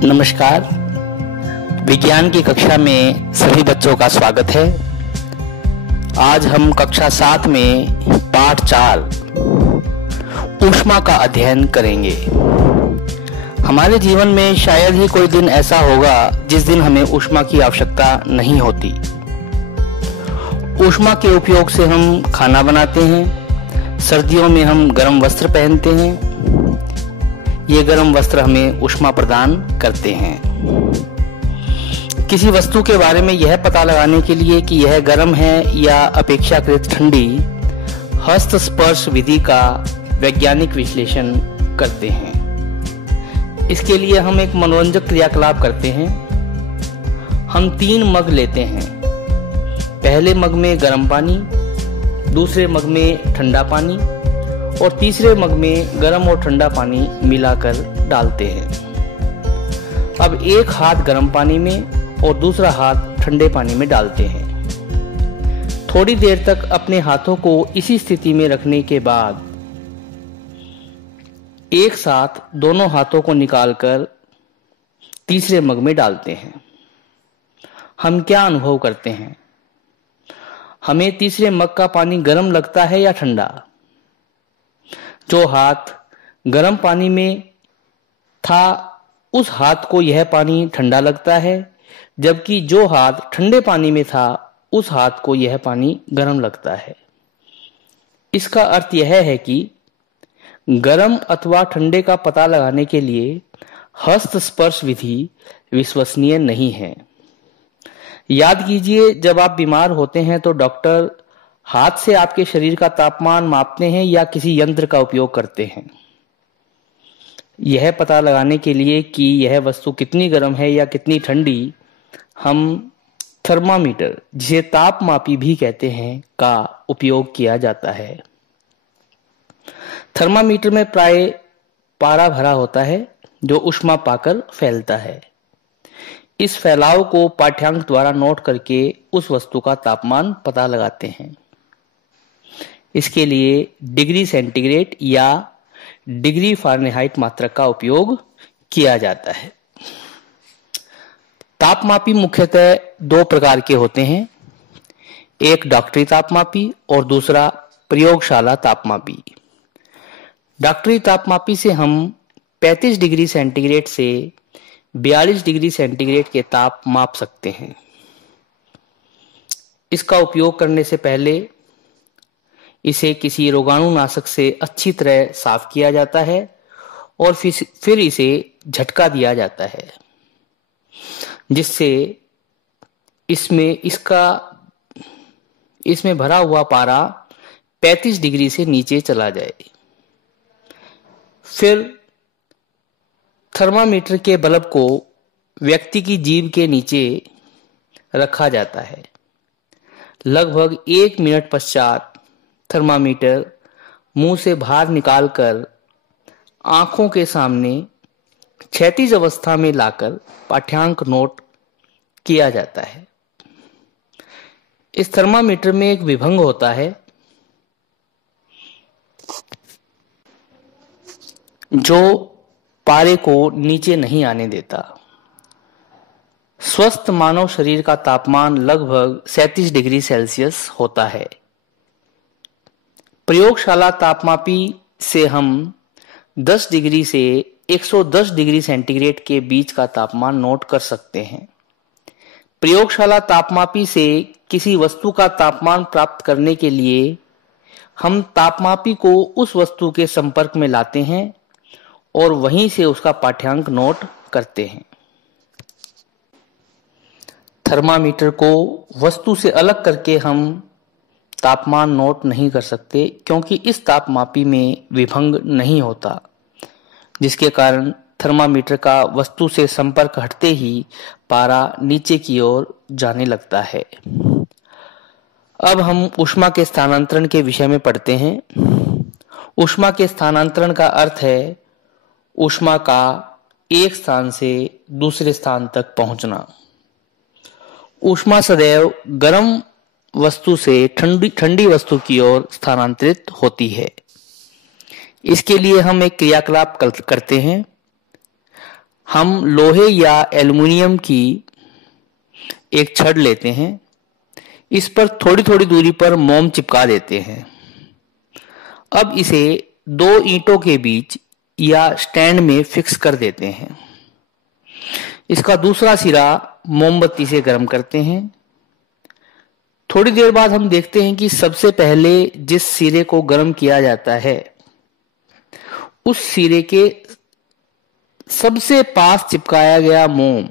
नमस्कार। विज्ञान की कक्षा में सभी बच्चों का स्वागत है। आज हम कक्षा 7 में पाठ 4 ऊष्मा का अध्ययन करेंगे। हमारे जीवन में शायद ही कोई दिन ऐसा होगा जिस दिन हमें ऊष्मा की आवश्यकता नहीं होती। ऊष्मा के उपयोग से हम खाना बनाते हैं, सर्दियों में हम गर्म वस्त्र पहनते हैं। ये गर्म वस्त्र हमें ऊष्मा प्रदान करते हैं। किसी वस्तु के बारे में यह पता लगाने के लिए कि यह गर्म है या अपेक्षाकृत ठंडी, हस्त स्पर्श विधि का वैज्ञानिक विश्लेषण करते हैं। इसके लिए हम एक मनोरंजक क्रियाकलाप करते हैं। हम 3 मग लेते हैं। पहले मग में गर्म पानी, दूसरे मग में ठंडा पानी और तीसरे मग में गर्म और ठंडा पानी मिलाकर डालते हैं। अब एक हाथ गर्म पानी में और दूसरा हाथ ठंडे पानी में डालते हैं। थोड़ी देर तक अपने हाथों को इसी स्थिति में रखने के बाद एक साथ दोनों हाथों को निकालकर तीसरे मग में डालते हैं। हम क्या अनुभव करते हैं? हमें तीसरे मग का पानी गर्म लगता है या ठंडा? जो हाथ गर्म पानी में था उस हाथ को यह पानी ठंडा लगता है, जबकि जो हाथ ठंडे पानी में था उस हाथ को यह पानी गर्म लगता है। इसका अर्थ यह है कि गर्म अथवा ठंडे का पता लगाने के लिए हस्त स्पर्श विधि विश्वसनीय नहीं है। याद कीजिए, जब आप बीमार होते हैं तो डॉक्टर हाथ से आपके शरीर का तापमान मापते हैं या किसी यंत्र का उपयोग करते हैं, यह पता लगाने के लिए कि यह वस्तु कितनी गर्म है या कितनी ठंडी। हम थर्मामीटर, जिसे तापमापी भी कहते हैं, का उपयोग किया जाता है। थर्मामीटर में प्राय पारा भरा होता है जो ऊष्मा पाकर फैलता है। इस फैलाव को पाठ्यांक द्वारा नोट करके उस वस्तु का तापमान पता लगाते हैं। इसके लिए डिग्री सेंटीग्रेड या डिग्री फ़ारेनहाइट मात्रक का उपयोग किया जाता है। तापमापी मुख्यतः 2 प्रकार के होते हैं, एक डॉक्टरी तापमापी और दूसरा प्रयोगशाला तापमापी। डॉक्टरी तापमापी से हम 35 डिग्री सेंटीग्रेड से 42 डिग्री सेंटीग्रेड के ताप माप सकते हैं। इसका उपयोग करने से पहले इसे किसी रोगाणुनाशक से अच्छी तरह साफ किया जाता है और फिर इसे झटका दिया जाता है, जिससे इसमें भरा हुआ पारा 35 डिग्री से नीचे चला जाए। फिर थर्मामीटर के बल्ब को व्यक्ति की जीभ के नीचे रखा जाता है। लगभग 1 मिनट पश्चात थर्मामीटर मुंह से बाहर निकालकर आंखों के सामने क्षैतिज अवस्था में लाकर पाठ्यांक नोट किया जाता है। इस थर्मामीटर में एक विभंग होता है जो पारे को नीचे नहीं आने देता। स्वस्थ मानव शरीर का तापमान लगभग 37 डिग्री सेल्सियस होता है। प्रयोगशाला तापमापी से हम 10 डिग्री से 110 डिग्री सेंटीग्रेड के बीच का तापमान नोट कर सकते हैं। प्रयोगशाला तापमापी से किसी वस्तु का तापमान प्राप्त करने के लिए हम तापमापी को उस वस्तु के संपर्क में लाते हैं और वहीं से उसका पाठ्यांक नोट करते हैं। थर्मामीटर को वस्तु से अलग करके हम तापमान नोट नहीं कर सकते, क्योंकि इस तापमापी में विभंग नहीं होता, जिसके कारण थर्मामीटर का वस्तु से संपर्क हटते ही पारा नीचे की ओर जाने लगता है। अब हम ऊष्मा के स्थानांतरण के विषय में पढ़ते हैं। ऊष्मा के स्थानांतरण का अर्थ है ऊष्मा का एक स्थान से दूसरे स्थान तक पहुंचना। ऊष्मा सदैव गर्म वस्तु से ठंडी वस्तु की ओर स्थानांतरित होती है। इसके लिए हम एक क्रियाकलाप करते हैं। हम लोहे या एल्युमिनियम की एक छड़ लेते हैं, इस पर थोड़ी थोड़ी दूरी पर मोम चिपका देते हैं। अब इसे दो ईंटों के बीच या स्टैंड में फिक्स कर देते हैं। इसका दूसरा सिरा मोमबत्ती से गर्म करते हैं। थोड़ी देर बाद हम देखते हैं कि सबसे पहले जिस सिरे को गर्म किया जाता है उस सिरे के सबसे पास चिपकाया गया मोम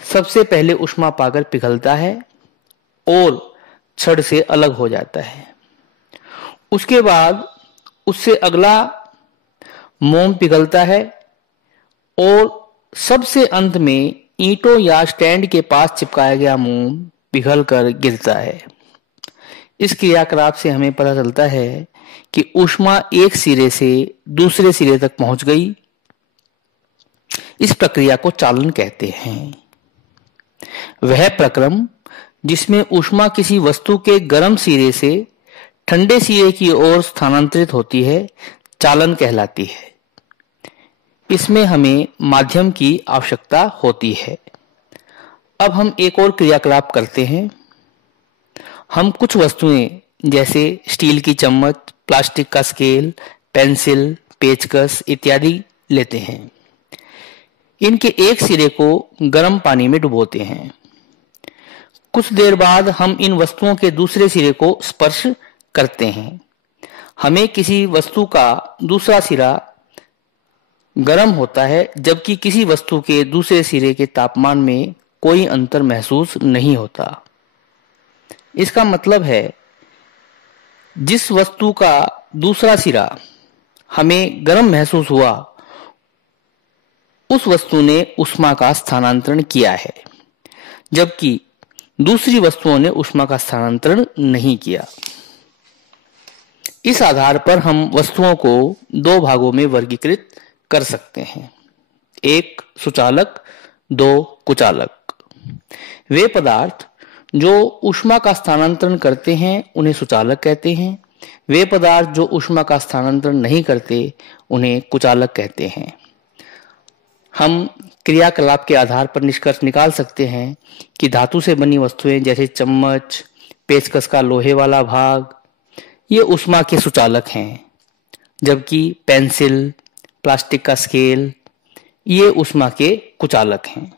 सबसे पहले ऊष्मा पाकर पिघलता है और छड़ से अलग हो जाता है। उसके बाद उससे अगला मोम पिघलता है और सबसे अंत में ईंटों या स्टैंड के पास चिपकाया गया मोम पिघल कर गिरता है। इस क्रियाकलाप से हमें पता चलता है कि ऊष्मा एक सिरे से दूसरे सिरे तक पहुंच गई। इस प्रक्रिया को चालन कहते हैं। वह प्रक्रम जिसमें ऊष्मा किसी वस्तु के गर्म सिरे से ठंडे सिरे की ओर स्थानांतरित होती है चालन कहलाती है। इसमें हमें माध्यम की आवश्यकता होती है। अब हम एक और क्रियाकलाप करते हैं। हम कुछ वस्तुएं जैसे स्टील की चम्मच, प्लास्टिक का स्केल, पेंसिल, पेचकस इत्यादि लेते हैं। इनके एक सिरे को गर्म पानी में डुबोते हैं। कुछ देर बाद हम इन वस्तुओं के दूसरे सिरे को स्पर्श करते हैं। हमें किसी वस्तु का दूसरा सिरा गर्म होता है जबकि किसी वस्तु के दूसरे सिरे के तापमान में कोई अंतर महसूस नहीं होता। इसका मतलब है जिस वस्तु का दूसरा सिरा हमें गर्म महसूस हुआ उस वस्तु ने ऊष्मा का स्थानांतरण किया है जबकि दूसरी वस्तुओं ने ऊष्मा का स्थानांतरण नहीं किया। इस आधार पर हम वस्तुओं को दो भागों में वर्गीकृत कर सकते हैं। एक सुचालक, दो कुचालक। वे पदार्थ जो ऊष्मा का स्थानांतरण करते हैं उन्हें सुचालक कहते हैं। वे पदार्थ जो ऊष्मा का स्थानांतरण नहीं करते उन्हें कुचालक कहते हैं। हम क्रियाकलाप के आधार पर निष्कर्ष निकाल सकते हैं कि धातु से बनी वस्तुएं जैसे चम्मच, पेचकस का लोहे वाला भाग ये ऊष्मा के सुचालक हैं, जबकि पेंसिल, प्लास्टिक का स्केल ये ऊष्मा के कुचालक हैं।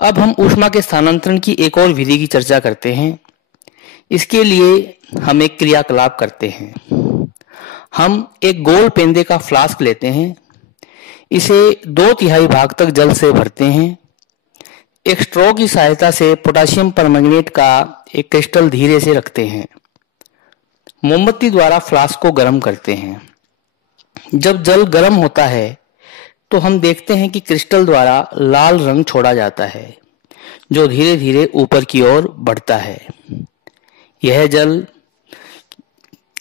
अब हम ऊष्मा के स्थानांतरण की एक और विधि की चर्चा करते हैं। इसके लिए हम एक क्रियाकलाप करते हैं। हम एक गोल पेंदे का फ्लास्क लेते हैं, इसे 2/3 भाग तक जल से भरते हैं। एक स्ट्रॉ की सहायता से पोटेशियम परमैंगनेट का एक क्रिस्टल धीरे से रखते हैं। मोमबत्ती द्वारा फ्लास्क को गर्म करते हैं। जब जल गर्म होता है तो हम देखते हैं कि क्रिस्टल द्वारा लाल रंग छोड़ा जाता है जो धीरे धीरे ऊपर की ओर बढ़ता है। यह जल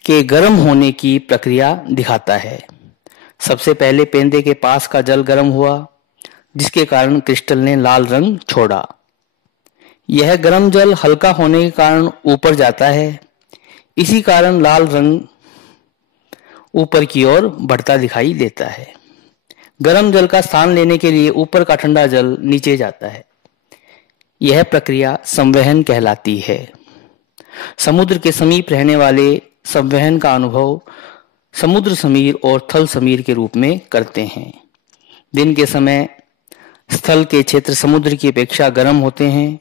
के गर्म होने की प्रक्रिया दिखाता है। सबसे पहले पेंदे के पास का जल गर्म हुआ जिसके कारण क्रिस्टल ने लाल रंग छोड़ा। यह गर्म जल हल्का होने के कारण ऊपर जाता है। इसी कारण लाल रंग ऊपर की ओर बढ़ता दिखाई देता है। गर्म जल का स्थान लेने के लिए ऊपर का ठंडा जल नीचे जाता है। यह प्रक्रिया संवहन कहलाती है। समुद्र के समीप रहने वाले संवहन का अनुभव समुद्र समीर और थल समीर के रूप में करते हैं। दिन के समय स्थल के क्षेत्र समुद्र की अपेक्षा गर्म होते हैं।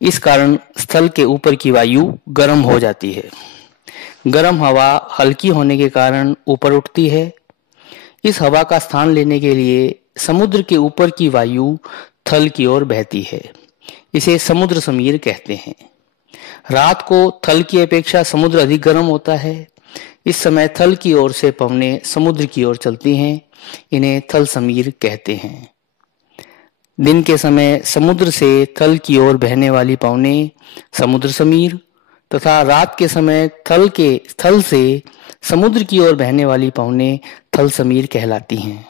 इस कारण स्थल के ऊपर की वायु गर्म हो जाती है। गर्म हवा हल्की होने के कारण ऊपर उठती है। इस हवा का स्थान लेने के लिए समुद्र के ऊपर की वायु थल की ओर बहती है। इसे समुद्र समीर कहते हैं। रात को थल की अपेक्षा समुद्र अधिक गर्म होता है। इस समय थल की ओर से पवनें समुद्र की ओर चलती हैं। इन्हें थल समीर कहते हैं। दिन के समय समुद्र से थल की ओर बहने वाली पवनें समुद्र समीर तथा रात के समय थल से समुद्र की ओर बहने वाली पवनें थल समीर कहलाती हैं।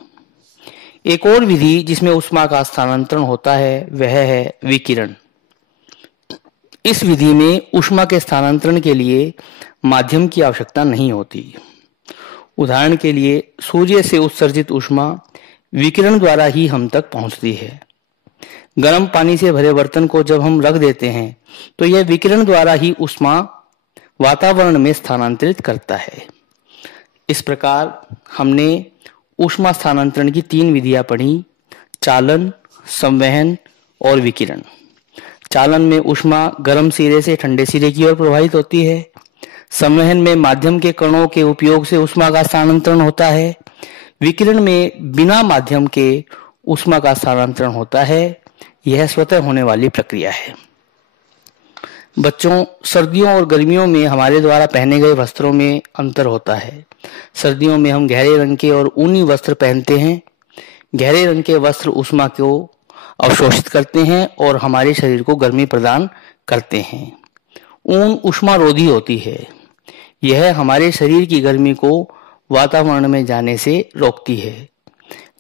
एक और विधि जिसमें ऊष्मा का स्थानांतरण होता है वह है विकिरण। इस विधि में ऊष्मा के स्थानांतरण के लिए माध्यम की आवश्यकता नहीं होती। उदाहरण के लिए सूर्य से उत्सर्जित ऊष्मा विकिरण द्वारा ही हम तक पहुंचती है। गर्म पानी से भरे बर्तन को जब हम रख देते हैं तो यह विकिरण द्वारा ही ऊष्मा वातावरण में स्थानांतरित करता है। इस प्रकार हमने ऊष्मा स्थानांतरण की 3 विधियां पढ़ी: चालन, संवहन और विकिरण। चालन में ऊष्मा गर्म सिरे से ठंडे सिरे की ओर प्रवाहित होती है। संवहन में माध्यम के कणों के उपयोग से ऊष्मा का स्थानांतरण होता है। विकिरण में बिना माध्यम के ऊष्मा का स्थानांतरण होता है। यह स्वतः होने वाली प्रक्रिया है। बच्चों, सर्दियों और गर्मियों में हमारे द्वारा पहने गए वस्त्रों में अंतर होता है। सर्दियों में हम गहरे रंग के और ऊनी वस्त्र पहनते हैं। गहरे रंग के वस्त्र ऊष्मा को अवशोषित करते हैं और हमारे शरीर को गर्मी प्रदान करते हैं। ऊन ऊष्मारोधी होती है। यह हमारे शरीर की गर्मी को वातावरण में जाने से रोकती है।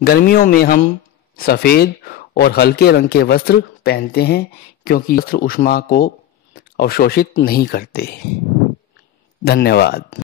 गर्मियों में हम सफेद और हल्के रंग के वस्त्र पहनते हैं क्योंकि वस्त्र ऊष्मा को अवशोषित नहीं करते। धन्यवाद।